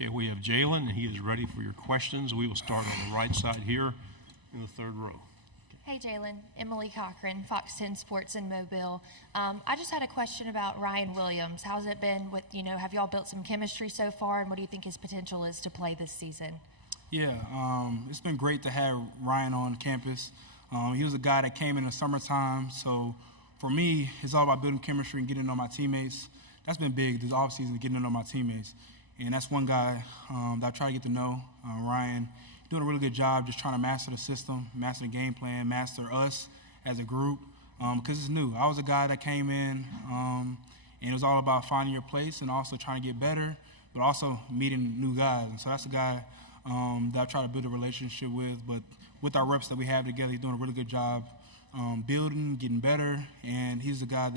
Okay, we have Jalen, and he is ready for your questions. We will start on the right side here in the third row. Hey, Jalen. Emily Cochran, Fox 10 Sports in Mobile. I just had a question about Ryan Williams. How's it been with, have y'all built some chemistry so far, and what do you think his potential is to play this season? Yeah, it's been great to have Ryan on campus. He was a guy that came in the summertime, so for me, it's all about building chemistry and getting to know my teammates. That's been big this offseason, getting to know my teammates. And that's one guy that I try to get to know, Ryan. Doing a really good job just trying to master the system, master the game plan, master us as a group because it's new. I was a guy that came in and it was all about finding your place and also trying to get better, but also meeting new guys. And so that's a guy that I try to build a relationship with. But with our reps that we have together, he's doing a really good job building, getting better, and he's a guy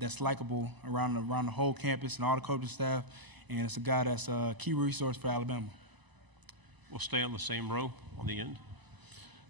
that's likable around the whole campus and all the coaching staff, and it's a guy that's a key resource for Alabama. We'll stay on the same row on the end.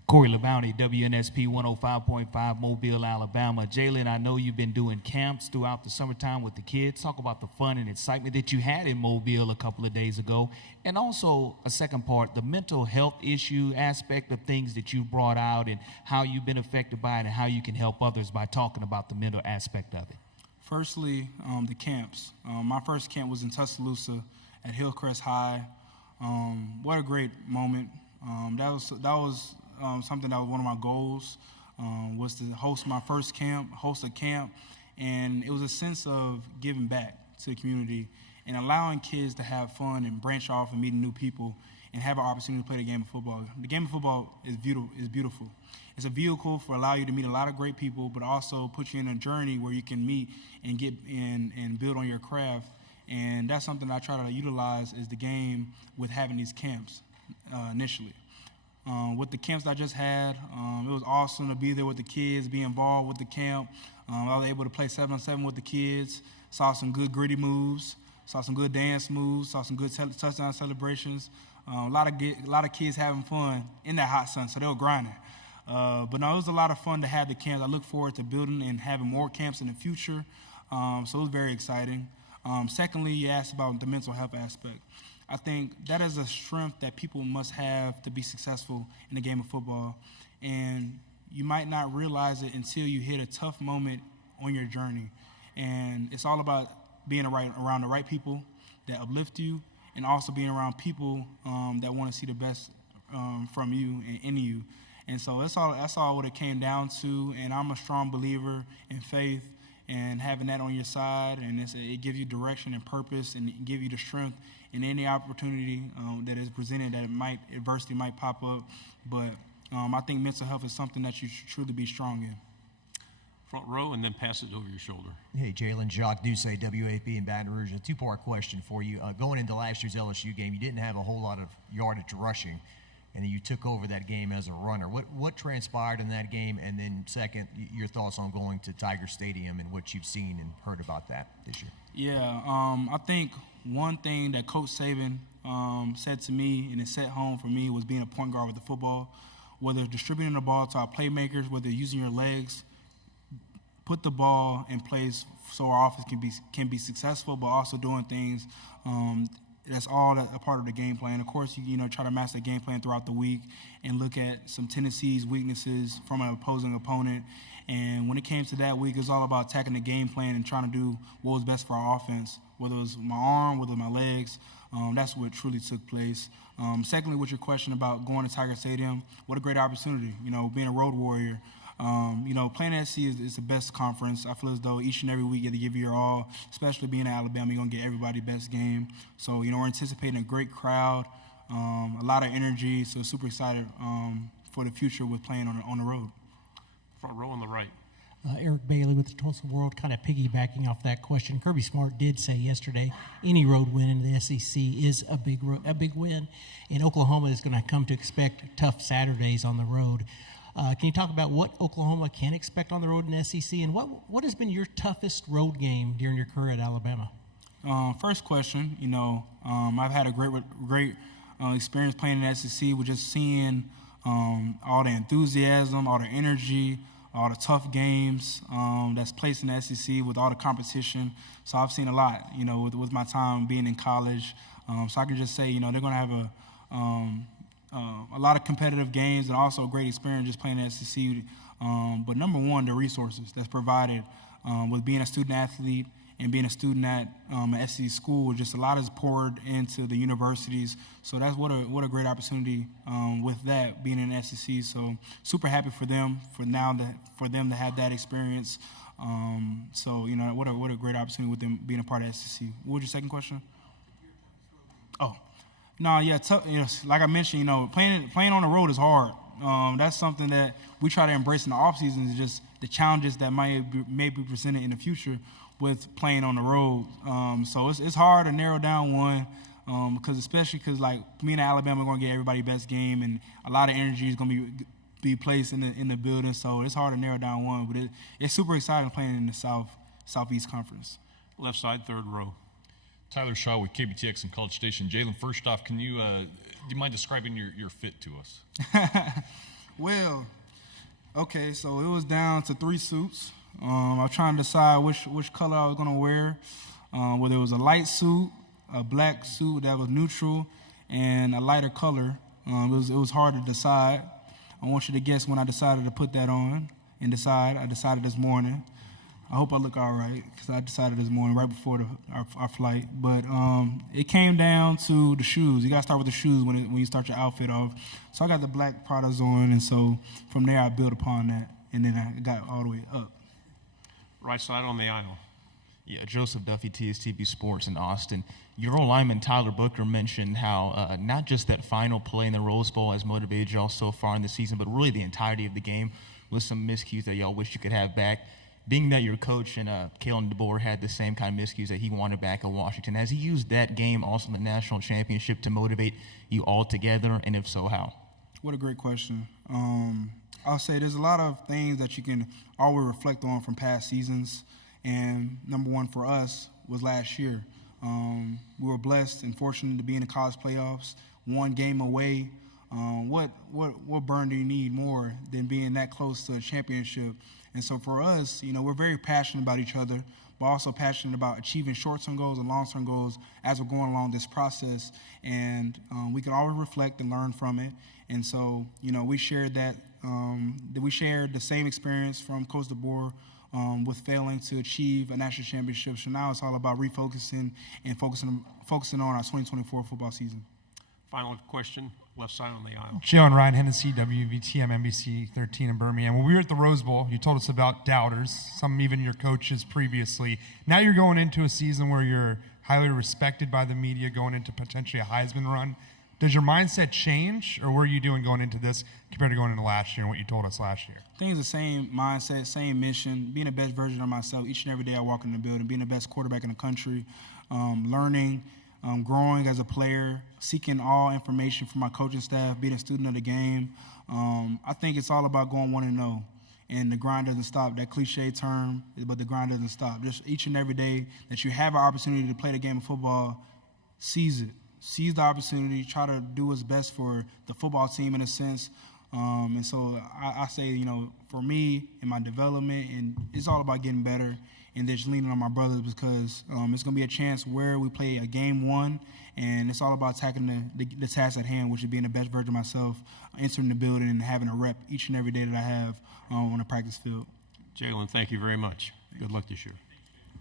Corey LeBounty, WNSP 105.5, Mobile, Alabama. Jalen, I know you've been doing camps throughout the summertime with the kids. Talk about the fun and excitement that you had in Mobile a couple of days ago. And also, a second part, the mental health issue aspect of things that you brought out and how you've been affected by it and how you can help others by talking about the mental aspect of it. Firstly, the camps. My first camp was in Tuscaloosa at Hillcrest High. What a great moment. That was something that was one of my goals, was to host my first camp, host a camp, and it was a sense of giving back to the community and allowing kids to have fun and branch off and meeting new people and have an opportunity to play the game of football. The game of football is beautiful. It's a vehicle for allow you to meet a lot of great people, but also put you in a journey where you can meet and get in and build on your craft. And that's something I try to utilize is the game with having these camps initially. With the camps I just had, it was awesome to be there with the kids, be involved with the camp. I was able to play 7-on-7 with the kids, saw some good gritty moves, saw some good dance moves, saw some good touchdown celebrations. A lot of kids having fun in that hot sun, so they were grinding. But no, it was a lot of fun to have the camps. I look forward to building and having more camps in the future, so it was very exciting. Secondly, you asked about the mental health aspect. I think that is a strength that people must have to be successful in the game of football. And you might not realize it until you hit a tough moment on your journey. And it's all about being around the right people that uplift you and also being around people that want to see the best from you and in you. And so that's all what it came down to. And I'm a strong believer in faith and having that on your side, and it gives you direction and purpose and it give you the strength in any opportunity that is presented that adversity might pop up. But I think mental health is something that you should truly be strong in. Front row, and then pass it over your shoulder. Hey, Jalen, Jacques Doucet, WAP in Baton Rouge. A two-part question for you. Going into last year's LSU game, you didn't have a whole lot of yardage rushing, and you took over that game as a runner. What transpired in that game? And then second, your thoughts on going to Tiger Stadium and what you've seen and heard about that this year. Yeah, I think one thing that Coach Saban said to me and it set home for me was being a point guard with the football, whether it's distributing the ball to our playmakers, whether using your legs, put the ball in place so our offense can be successful, but also doing things that's all a part of the game plan. Of course, you try to master the game plan throughout the week and look at some tendencies, weaknesses from an opposing opponent. And when it came to that week, it was all about attacking the game plan and trying to do what was best for our offense, whether it was my arm, whether it was my legs. That's what truly took place. Secondly, with your question about going to Tiger Stadium, what a great opportunity, being a road warrior. Playing at SC is the best conference. I feel as though each and every week you have to give your all, especially being at Alabama, you're going to get everybody's best game. So, we're anticipating a great crowd, a lot of energy, so super excited for the future with playing on the road. Front row on the right. Eric Bailey with the Tulsa World, kind of piggybacking off that question. Kirby Smart did say yesterday any road win in the SEC is a big win, and Oklahoma is going to come to expect tough Saturdays on the road. Can you talk about what Oklahoma can expect on the road in the SEC, and what has been your toughest road game during your career at Alabama? First question, I've had a great experience playing in the SEC with just seeing all the enthusiasm, all the energy, all the tough games that's placed in the SEC with all the competition. So I've seen a lot, with my time being in college. So I can just say, they're going to have a lot of competitive games and also a great experience just playing the SEC. But number one, the resources that's provided with being a student athlete and being a student at an SEC school, just a lot is poured into the universities. So that's what a great opportunity with that being in the SEC. So super happy for them for them to have that experience. So what a great opportunity with them being a part of SEC. What was your second question? Oh, no, yeah, like I mentioned, playing on the road is hard. That's something that we try to embrace in the off season, is just the challenges that may be presented in the future with playing on the road. So it's hard to narrow down one, because like me and Alabama are going to get everybody's best game, and a lot of energy is going to be placed in the building. So it's hard to narrow down one, but it's super exciting playing in the Southeast Conference. Left side, third row. Tyler Shaw with KBTX and College Station. Jalen, first off, do you mind describing your fit to us? Well, okay, so it was down to 3 suits. I was trying to decide which color I was going to wear. Whether it was a light suit, a black suit that was neutral, and a lighter color. It was hard to decide. I want you to guess when I decided to put that on and decide. I decided this morning. I hope I look all right, because I decided this morning right before our flight. But it came down to the shoes. You got to start with the shoes when you start your outfit off. So I got the black Pradas on, and so from there I built upon that, and then I got all the way up. Right side on the aisle. Yeah, Joseph Duffy, TSTV Sports in Austin. Your old lineman, Tyler Booker, mentioned how not just that final play in the Rose Bowl has motivated y'all so far in the season, but really the entirety of the game with some miscues that y'all wish you could have back. Being that your coach and Kalen DeBoer had the same kind of miscues that he wanted back at Washington, has he used that game also in the national championship to motivate you all together, and if so, how? What a great question. I'll say there's a lot of things that you can always reflect on from past seasons, and number one for us was last year. We were blessed and fortunate to be in the college playoffs, one game away. What burn do you need more than being that close to a championship? And so for us, we're very passionate about each other, but also passionate about achieving short-term goals and long-term goals as we're going along this process. And we can always reflect and learn from it. And so, we shared that. We shared the same experience from Coach DeBoer with failing to achieve a national championship. So now it's all about refocusing and focusing on our 2024 football season. Final question, left side on the aisle. Joe and Ryan Hennessy, WVTM NBC 13 in Birmingham. When we were at the Rose Bowl, you told us about doubters, some even your coaches previously. Now you're going into a season where you're highly respected by the media, going into potentially a Heisman run. Does your mindset change, or what are you doing going into this compared to going into last year and what you told us last year? I think it's the same mindset, same mission, being the best version of myself each and every day I walk in the building, being the best quarterback in the country, learning, growing as a player, seeking all information from my coaching staff, being a student of the game. I think it's all about going 1-0, and the grind doesn't stop. That cliche term, but the grind doesn't stop. Just each and every day that you have an opportunity to play the game of football, seize it. Seize the opportunity, try to do what's best for the football team in a sense. And so I say, for me and my development, and it's all about getting better and just leaning on my brothers, because it's going to be a chance where we play a game one, and it's all about attacking the task at hand, which is being the best version of myself, entering the building and having a rep each and every day that I have on the practice field. Jalen, thank you very much. Good luck this year.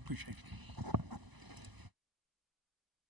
Appreciate it.